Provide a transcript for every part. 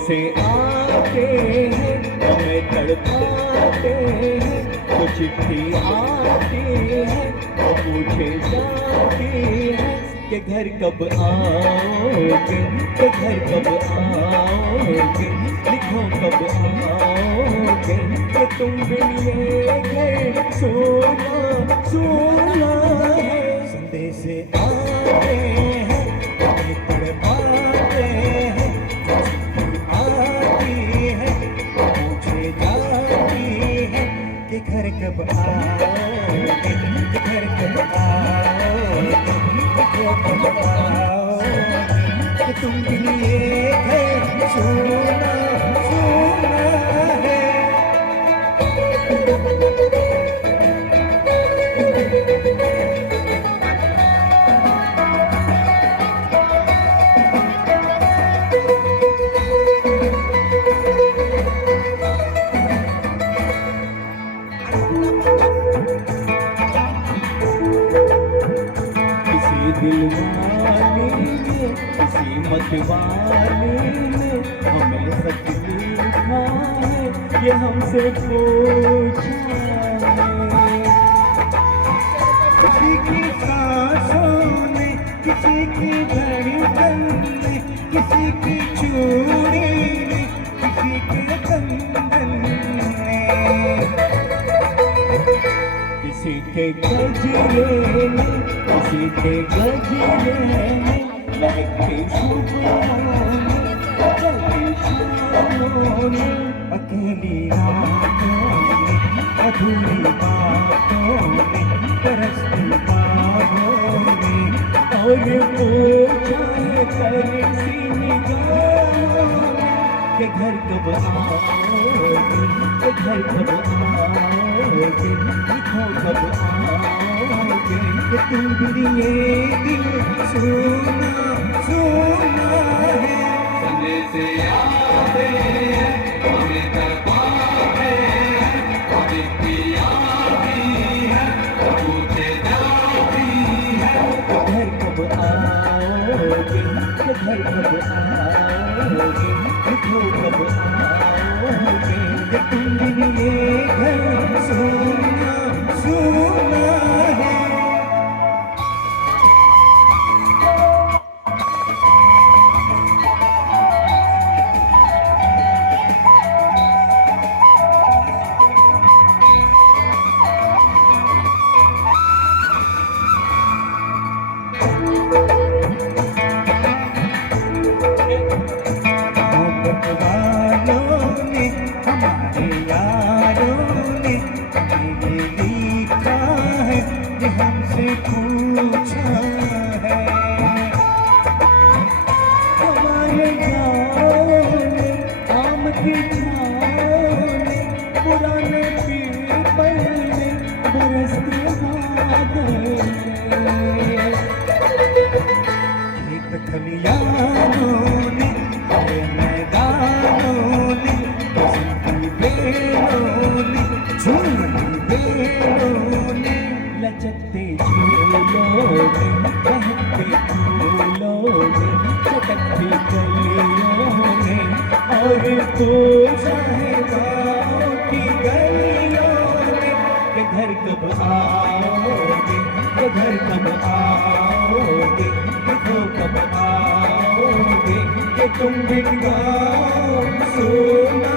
से आते हैं हमें तड़पाते हैं, तो चिट्ठी आती है तो पूछे जाती है कि घर कब आओगे, कि घर कब आओगे, लिखो कब आओगे, कि तुम बिन ये घर सोना सोना है। संदेश आते हैं हमें तड़पाते हैं, घर कब आओगे, घर कब आओगे, घर कब आओगे, तुम भी ये घर सोना सोना है। दिलवाले ने किसी मतवाले ने हमें सच लिखा है, ये हमसे पूछा है। किसी की सांसों ने, किसी की धड़कन ने, किसी की चूड़ी ने, किसी के कंगन ने, किसी के गजरे ने, किसी के गजरे ने, महकती सुबहों में, चलती शामों में, अकेली रातों में, अधूरी बातों में, तरसती बाहों में, और पूछा है तरसी निगाहों में कि घर कब आओगे, कि घर कब आओगे, लिखो कब आओगे, कि तुम भी ये दिल सोना सोना है। संदेश आते हैं हमें तड़पाते हैं, चिट्ठी आती है तो पूछे जाती है, घर कब आओगे, घर कब आओगे, लिखो कब आओगे, कि तुम भी ये घर सोना सोना है। हमारे यारों ने ये लिखा है, ये हमसे पूछा है। हमारे गाँव ने आम की छाँव ने, पुराने पीपल में बरसते बादल में, खेत खलियानों ने, मैदानों ने, झूमती बेलों ने, लचकते झूलों ने, बहकते फूलों ने, चटकती गलियों ने, और तो साहिबाओं की गलियों ने, कि घर कब आओगे, कि घर कब आओगे, देखो कब आओगे, कि तुम बिन गाँव सोना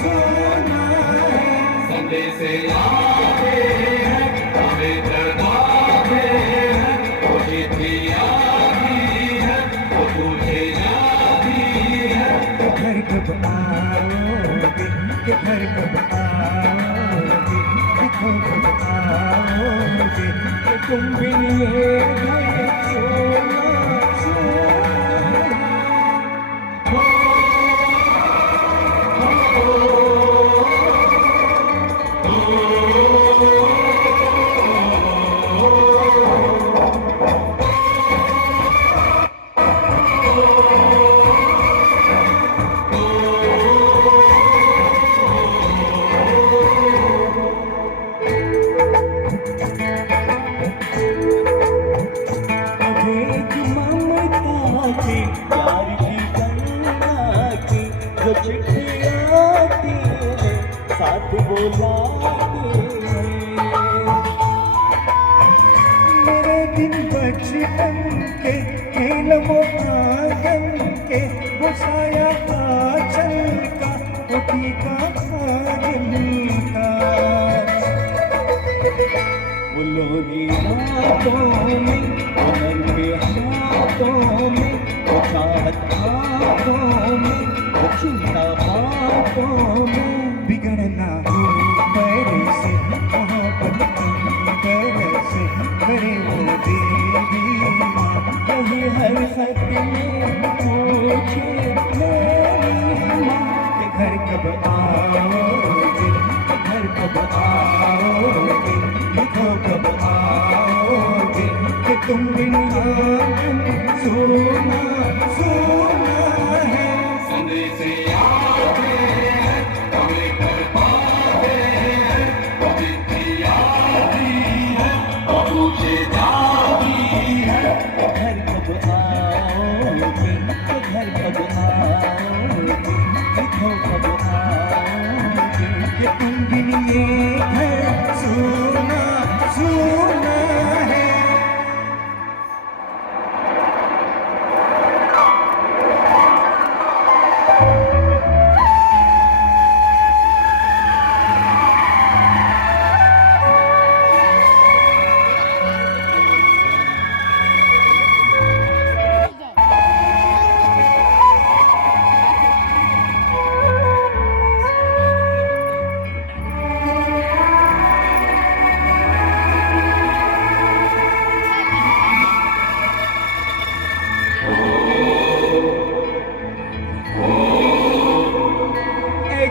सोना है। संदेश आते हैं हमें तड़पाते हैं, तो चिट्ठी आती है तो पूछे जाती है, घर कब आओगे, कि घर कब आओगे, देखो कब आओगे, कि तुम बिन ये घर सोना सोना मेरे दिन बचपन के खेल वो आंगन के वो साया आंचल का वो फीका फागुन का वो लोरी रातों में वो नन्हे हाथों में वो चाहत आँखों में वो चिंता बातों में बिगड़ना हो पैर से मोहब्बत अंतर से करे वो देवी माँ वही हर खत में पूछे मेरी माँ के घर कब आओगे, घर कब आओगे, लिखो कब आओगे कि तुम बिन आंगन सोना सोना है। संदेश आते हैं हमें कर पाते हैं वो चिट्ठी आती है वो पूछे जाती है घर कब आओगे, घर कब आओगे, लिखो कब आओगे कि तुम बिन ये घर सोना सोना है।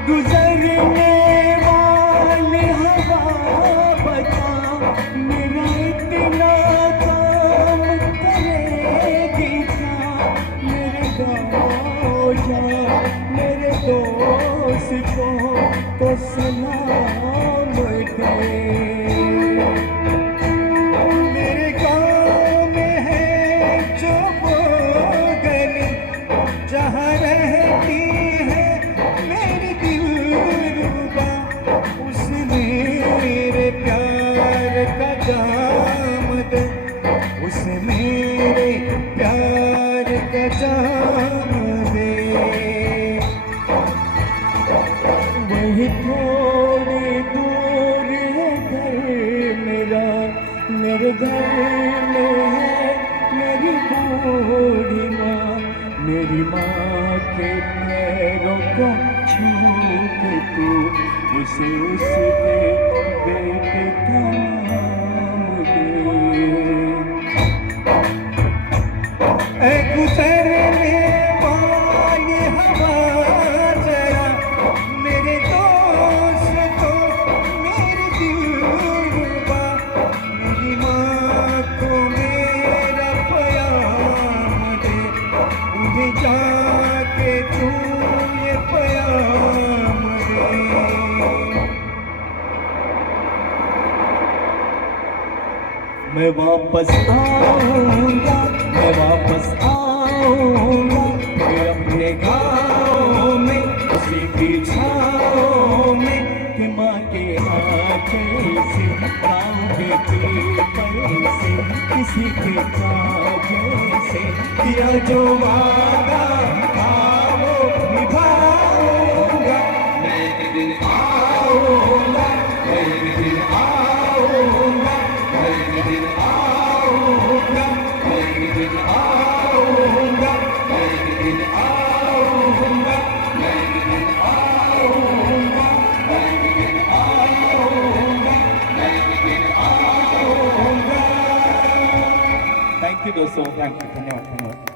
गुजरने वाली हवा बता मेरा इतना काम करेगी क्या मेरे गाँव जा मेरे दोस्तों को सलाम दे। मेरे गाँव में है जो वो गली जहाँ रहती है मेरी दिलरुबा उसने मेरे प्यार का जाम दे उसे मेरे प्यार का जाम दे। वही थोड़ी दूर है घर मेरा मेरे घर में है मेरी बूढ़ी माँ मेरी माँ के पैरों को छू के तू उसे उसके बेटे का नाम दे। ऐ गुजरने वाली हवा जरा मेरे दोस्तों मेरी दिलरुबा मेरी माँ को मेरा प्याम दे उन्हें जाके तू ये प्याम दे। मैं वापस आऊँगा मैं वापस आऊँगा फिर अपने गाँव में उसी की छाँव में कि माँ के आँचल से गाँव के पीपल से किसी के काजल से किया जो वादा था वो निभाऊंगा। मैं एक दिन आऊंगा मैं एक दिन आऊंगा मैं एक दिन आऊंगा मैं एक दिन आऊंगा मैं एक दिन आऊंगा मैं एक दिन आऊंगा मैं एक दिन आऊंगा मैं एक दिन आऊंगा। थैंक यू दोस्तों, थैंक यू, धन्यवाद धन्यवाद।